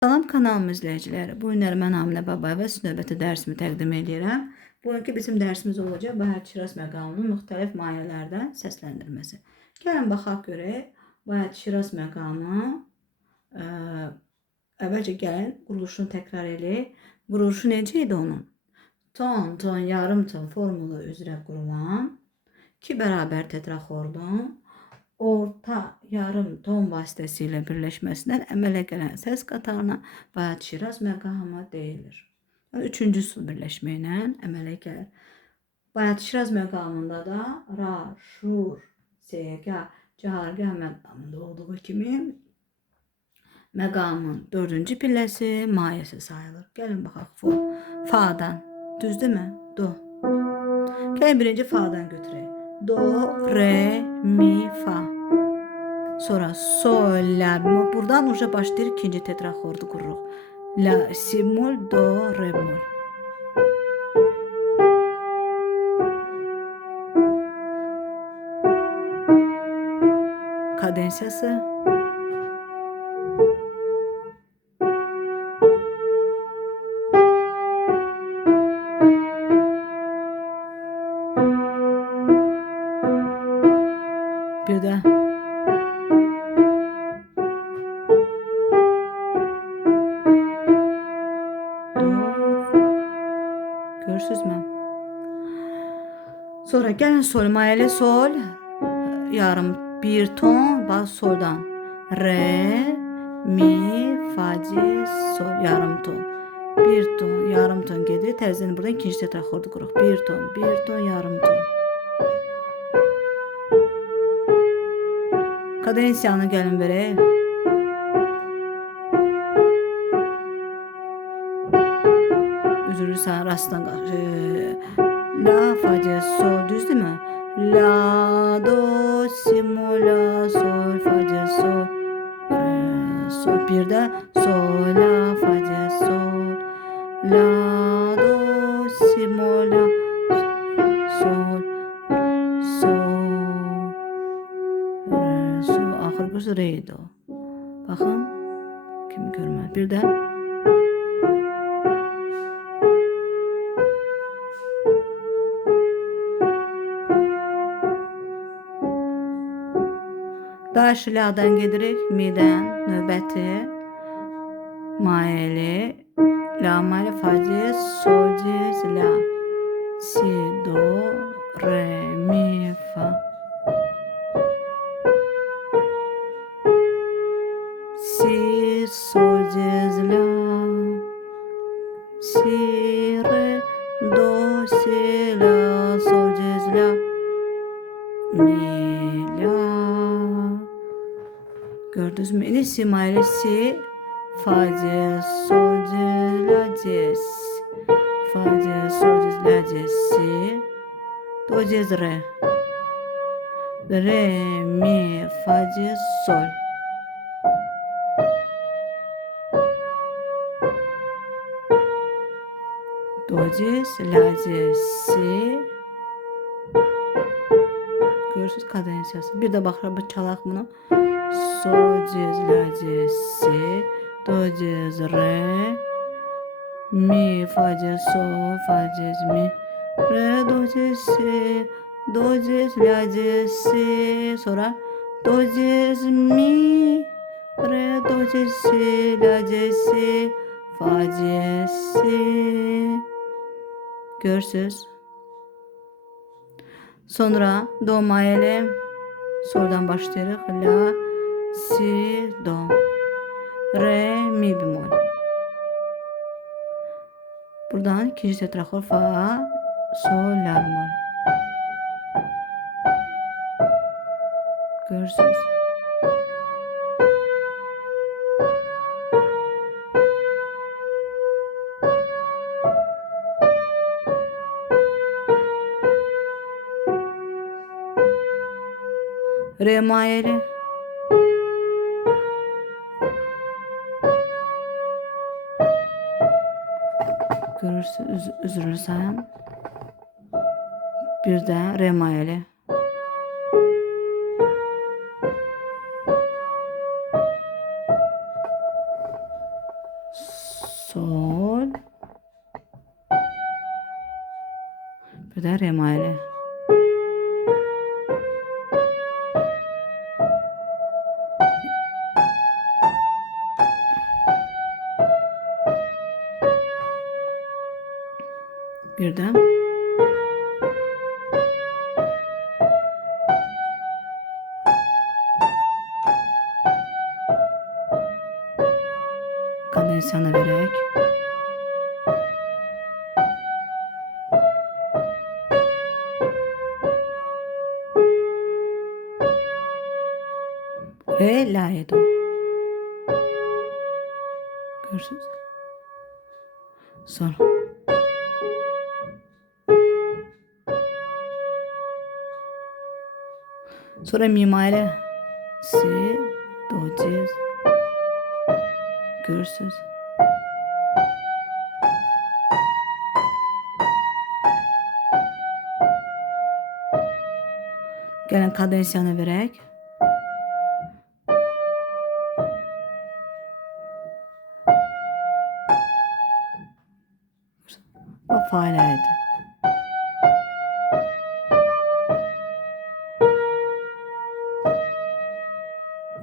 Salam kanalım izləyiciləri. Bu gün mən Aminə Babayeva sizə növbəti dərsimi təqdim edirəm. Bugünkü bizim dərsimiz olacaq Bayat Şiraz məqamının müxtəlif mayelərdən səsləndirməsi. Gəlin baxaq görək. Bayat Şiraz məqamı əvvəlcə gəlin quruluşunu təkrar edək. Quruluşu necə idi onun? Ton, ton, yarım ton formulu üzrə qurulan 2 bərabər tetraxordun orta yarım ton vasitəsilə birləşməsindən əmələ gələn səs qatarına Bayat Şiraz məqamı deyilir. Üçüncü su birləşməklə əmələ gəlir. Bayat Şiraz məqamında da ra, şur, segah, cahargah məqamında olduğu kimi məqamın dördüncü pilləsi mayəsi sayılır. Gəlin baxaq fa'dan. Düzdürmü? Do. Gəlin birinci fa'dan götürək. Do, re, mi, fa. Sonra sol, la, mi. Buradan uca başlayır ikinci tetraxordu qururuq. La, si, mol, do, re, mol. Kadensiyası. Bir de görürsünüz mü? Sonra gəlin sol, mayəli sol, yarım bir ton, bax soldan. Re, mi, fa, di, sol, yarım ton. Bir ton, yarım ton gedir. Təzədən buradan ikinci tetraxordu qururuq. Bir ton, yarım ton. Kadensiyanı gəlin verək. Üzülürsən rastdan la, fa, di, sol, düzdürmü? La, do, si, mo, la, sol, fa, di, sol, re, sol. Bir də sol, la, fa, di, sol, la, do, si, mo, la, sol, sol, re, sol. Axırıncısı re idi o. Baxın, kim görmədi. Bir də daş la'dan gedirik, mi'dən növbəti mayəli, la mayəli, fa, di, sol, diz, la, si, do, re, mi, fa, si, sol, diz, la, si, re, do, si, la, sol, diz, la, mi, la. Gördünüz mü? İndi si mayəli, si, fa, di, sol, diz, la, diz, fa, di, sol, diz, la, diz, si, do, diz, re, re, mi, fa, di, sol. Do, diz, la, diz, si. Görürsünüz kadensiyası. Bir də baxırıq, çalaq bunu. Sol, diz, la, diz, si, do, diz, re, mi, fa, diz, sol, fa, diz, mi, re, do, diz, si, do, diz, la, diz, si, sonra do, diz, mi, re, do, diz, si, la, diz, si, fa, diz, si. Görürsünüz. Sonra do mayəli, soldan başlayırıq. La, si, do, re, mi bemol. Buradan ikinci tetraxor fa, sol, la bemol. Görürsünüz. Re mayəli. Görürsünüz, üzülürsən. Bir də re mayəli. sol, bir də re mayeli. Birdən kadensiyanı verək. Re, la, do. Görürsünüz. Sonra mi mayeli, si, do diez. Görürsünüz. Gəlin kadensiyanı verək. O fa ilə idi.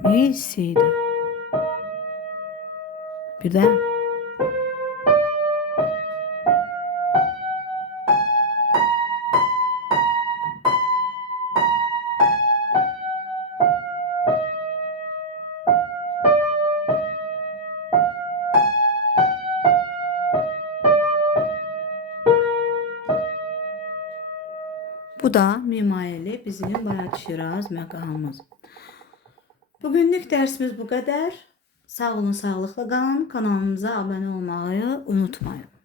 Mi, si idi. Bir də bu da mimarili bizim Bayat Şiraz məqamımız. Bugünlük dersimiz bu kadar. Sağ olun, sağlıkla qalın. Kanalımıza abone olmayı unutmayın.